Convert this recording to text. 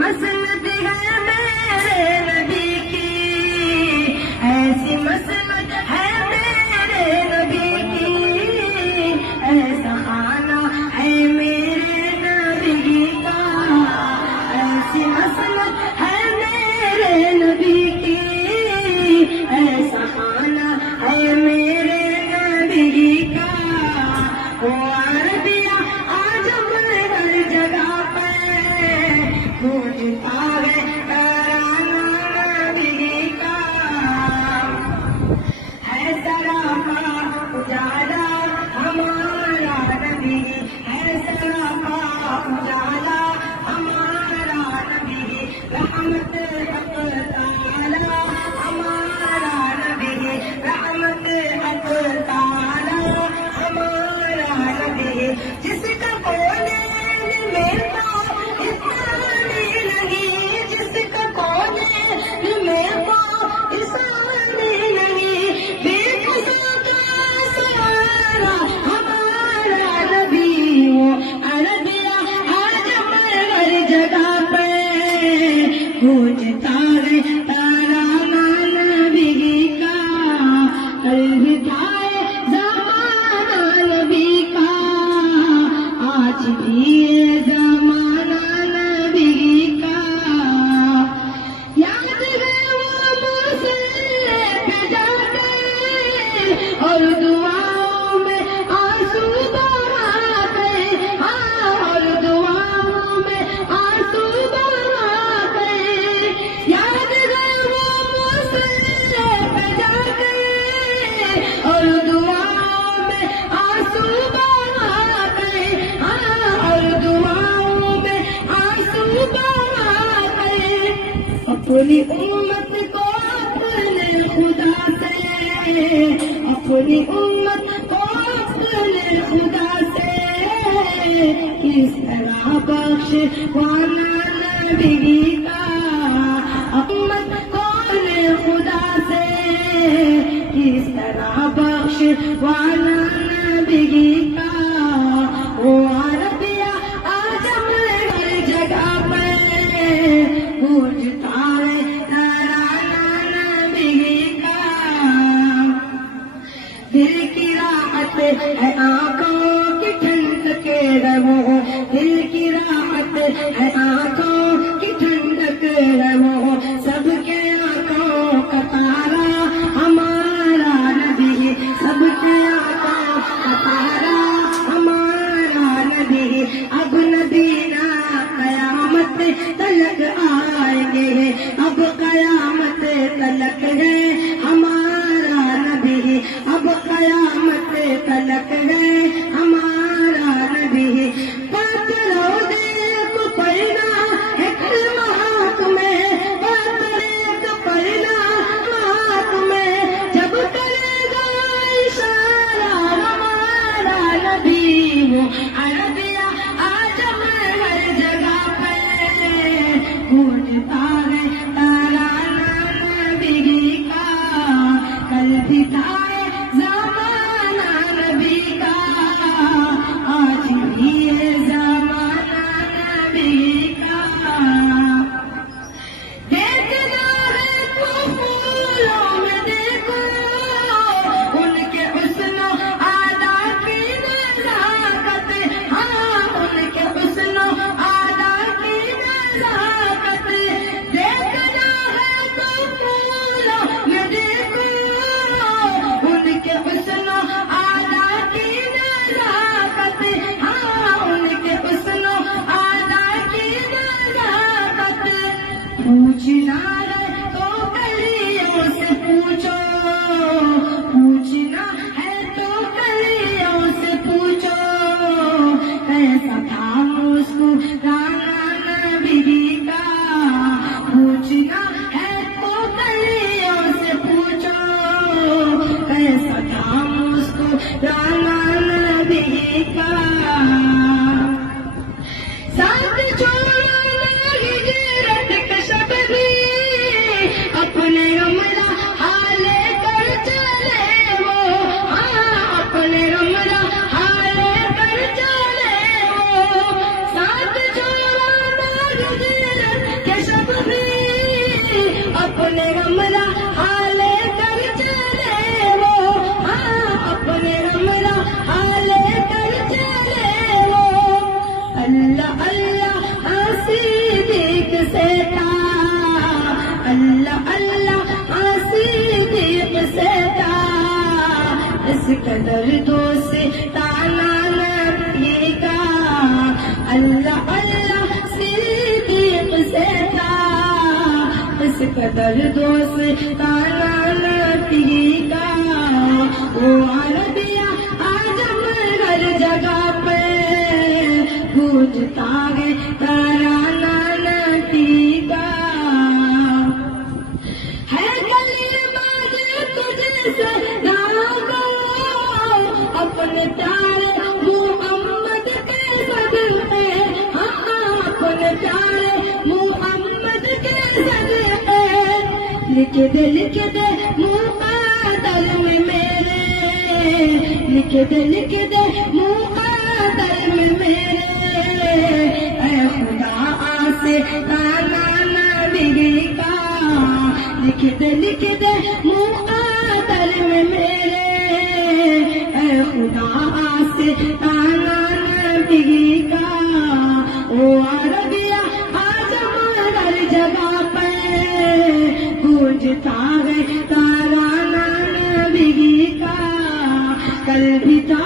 مسند ہے میرے نبی کی، ایسی مسند ہے میرے نبی کی، ایسا خانہ ہے میرے نبی کا، ایسی مسند ہے میرے نبی کی، ایسا خانہ ہے میرے نبی کا۔ وہ عربیہ عجم ہر جگہ پہ گونجتا ہے ترانہ نبی کا، ہے سراپا اجالا ہمارا نبی، ہے سراپا اجالا ہمارا نبی، رحمت حق تعالی ہمارا نبی، رحمت حق تعالی ہمارا نبی، جس کا کونین میں پاؤں اسانی نہیں، جس کا کونین میں پاؤں اسانی نہیں، بے قصہ کا سہارا ہمارا نبی، وہ عربیہ عجم ہر جگہ پہ گونجتا ہے ترانہ نبی کا، الوداع زمانہ نبی کا، آج بھی یہ زمانہ نبی کا، یاد ہے وہ مسئلے پہ جا کے اور دعاؤں میں آنسو بہا گئے، اور دعاؤں میں آنسو بہا گئے، یاد ہے وہ مسئلے پہ جا کے اور دعاؤں میں آنسو بہا گئے، اور دعاؤں میں آنسو بہا گئے، اپنی امت کو اپنے خدا سے، اپنی امت کو اپنے خدا سے کس طرح بخشوانا نبی کا، امت کو اپنے خدا سے کس طرح بخشوانا نبی کا، وہ عربیہ عجم ہر جگہ پہ گونجتا ہے ترانہ نبی کا، دل کی راحت ہے آنکھوں کی ٹھنڈک رہو، دل کی راحت ہے آنکھوں کی ٹھنڈک رہو، سب کے آنکھوں کا تارا ہمارا نبی، سب کے آنکھوں کا تارا ہمارا نبی، اب نبینا قیامت تلک آئیں گے، اب قیامت تلک ہے ہمارا نبی، اب قیامت تلک ہے ہمارا نبی، بات رو دیکھ پڑھنا ہے کلمہ ہاتھ میں، بات دیکھ پڑھنا ہاتھ میں، جب کرے گا اشارہ ہمارا نبی، وہ عربیہ عجم ہر جگہ پہ گونجتا ہے ترانہ نبی کا، کل بھی تھا زمانہ نبی کا، آج بھی ہے زمانہ نبی کا، دیکھنا ہے تو پھولوں میں دیکھو ان کے حسن و ادا کی نزاکت، ہاں ان کے حسن و ادا کی نزاکت، دیکھنا ہے تو پھولوں میں دیکھو ان کے حسن و ادا کی نزاکت، ہاں ان کے حسن و ادا کی نزاکت، پوچھنا ہے تو کلیوں سے پوچھو، پوچھنا ہے تو کلیوں سے پوچھو، کیسا تھا مسکرانا نبی کا، پوچھنا ہے تو کلیوں سے پوچھو، کیسا تھا مسکرانا نبی کا، ساتھ چھوڑنا ہجرت کا شب بھی اپنے ہمرا حالے کر چلے وہ، اپنے ہمرا حالے کر چلے وہ، اللہ اللہ صدیق سے تھا، اللہ اللہ صدیق سے تھا، اس قدر دوستانہ نبی کا، اللہ اللہ صدیق سے تھا، اس قدر دوستانہ نبی کا، وہ عربیہ آدم ہر جگہ پہ گونجتا ہے ترانہ نبی کا، ہے گلی باز تجھ سے داغو، اپنے پیارے محمد کے صدقے، اپنے پیارے محمد کے صدقے، لکھ دے مقدر میں میرے، لکھ دے مقدر میں میرے، اے خدا سے تانا نبی کا، لکھ دے مقدر میں میرے، اے خدا سے تانا نبی کا، وہ عربیہ آدم ہر جگہ پہ گونجتا ہے ترانہ نبی کا، کل بھی تھا